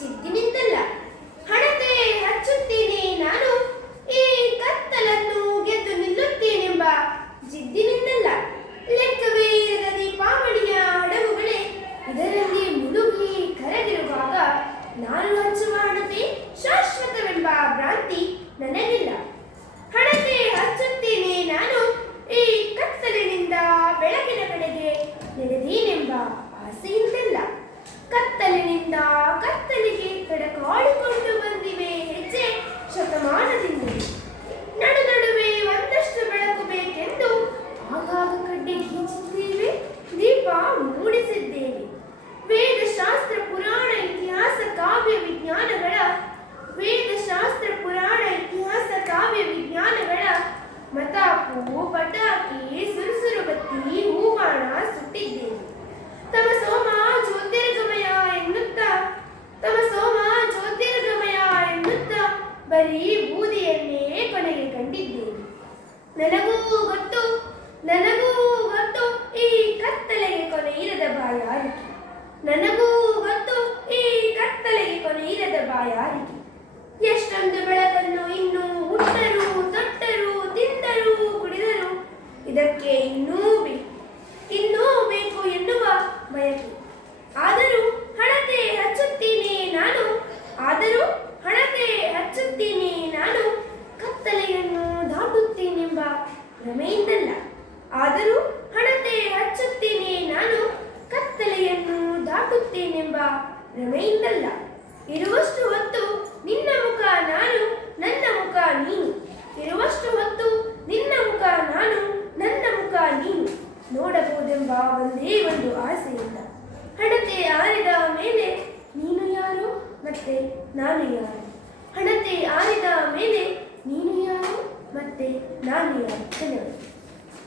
ಜಿದ್ದಿನಿಂದಲ್ಲ. ಹಣತೆ ಹಚ್ಚುತ್ತೇನೆ ನಾನು, ಈ ಕತ್ತಲನ್ನು ಗೆದ್ದು ನಿಲ್ಲುತ್ತೇನೆಂಬ ಜಿದ್ದಿನಿಂದಲ್ಲ. ಲೆಕ್ಕವೇ ಇರದ ದೀಪಾವಳಿಯ ಹಡಗುಗಳೇ ಇದರಲ್ಲಿ ಮುಳುಗಿ ಕರಗಿರುವಾಗ ನಾನು ಹಚ್ಚುವ ಹಣತೆ ಶಾಶ್ವತವೆಂಬ ಭ್ರಾಂತಿ ನನಗಿಲ್ಲ. ಹಣತೆ ಹಚ್ಚುತ್ತೇನೆ ನಾನು, ಈ ಕತ್ತಲಿನಿಂದ ಬೆಳಕಿನ ಕಡೆಗೆ ನಡೆದೇನೆಂಬ ಆಸೆಯಿಂದಲ್ಲ. ಕತ್ತಲಿನಿಂದ ಕತ್ತಲಿಗೆ ಕಡಕಾಡಿಕೊಂಡು ಬಂದಿವೆ ಹೆಜ್ಜೆ ಶತಮಾನದಿಂದಲೇ. ನಡು ನಡುವೆ ಒಂದಷ್ಟು ಬೆಳಕು ಬೇಕೆಂದು ಆಗಾಗ ಕಡ್ಡಿ ಹೀಚಿದ್ದೇವೆ, ದೀಪ ಮೂಡಿಸಿದ್ದೇವೆ. ವೇದಶಾಸ್ತ್ರ ಪುರಾಣ ಇತಿಹಾಸ ಕಾವ್ಯ ವಿಜ್ಞಾನಗಳ ಮತಾಪು ಪಟಾಕಿ ಸುರುಸುರು ಬತ್ತಿ ಹೂಬಾಣ ಸುಟ್ಟಿದ್ದೇವೆ. ತಮ ಸೋಮ ಜ್ಯೋತಿರ್ಗಮಯ ಎನ್ನುತ್ತಾ ಬರೀ ಬೂದಿಯನ್ನೇ ಕೊನೆಗೆ ಕಂಡಿದ್ದೇವೆ. ನನಗೂ ಗೊತ್ತು ಈ ಕತ್ತಲೆಗೆ ಕೊನೆ ಇರದ ಬಾಯಾರಿಕೆ. ನನಗೂ ಗೊತ್ತು ಈ ಕತ್ತಲೆಗೆ ಕೊನೆ ಇರದ ಬಾಯಾರಿಕೆ. ಎಷ್ಟೊಂದು ಬೆಳಕನ್ನು ಇನ್ನೂ ಹುಟ್ಟರು, ತೊಟ್ಟರು, ತಿಂದರು, ಕುಡಿದರು, ಇದಕ್ಕೆ ಇನ್ನೂ ಬೇಕು ಎನ್ನುವ ಬಯಕೆ. ಆದರೂ ಹಣತೆ ಹಚ್ಚುತ್ತೀನಿ ನಾನು, ಕತ್ತಲೆಯನ್ನು ದಾಟುತ್ತೇನೆಂಬ ಭ್ರಮೆಯಿಂದಲ್ಲ. ಆದರೂ ಹಣತೆ ಹಚ್ಚುತ್ತೀನಿ ನಾನು, ಕತ್ತಲೆಯನ್ನು ದಾಟುತ್ತೇನೆಂಬ ಭ್ರಮೆಯಿಂದಲ್ಲ. ಇರುವಷ್ಟು ಹೊತ್ತು ನಿನ್ನ ಮುಖ ನಾನು, ನನ್ನ ಮುಖ ನೀನು. ಇರುವಷ್ಟು ಹೊತ್ತು ನಿನ್ನ ಮುಖ ನಾನು, ನನ್ನ ಮುಖ ನೀನು ನೋಡಬಹುದೆಂಬ ಒಂದೇ ಒಂದು ಆಸೆಯಿಂದ. ಹಣತೆ ಆರಿದ ಮೇಲೆ ನೀನು ಯಾರು ಮತ್ತೆ ನಾನು ಯಾರು? ಹಣತೆ ಆರಿದ ಮೇಲೆ ನೀನು ಯಾರು ಮತ್ತೆ ನಾನು ಯಾರು? ಧನ್ಯವಾದ.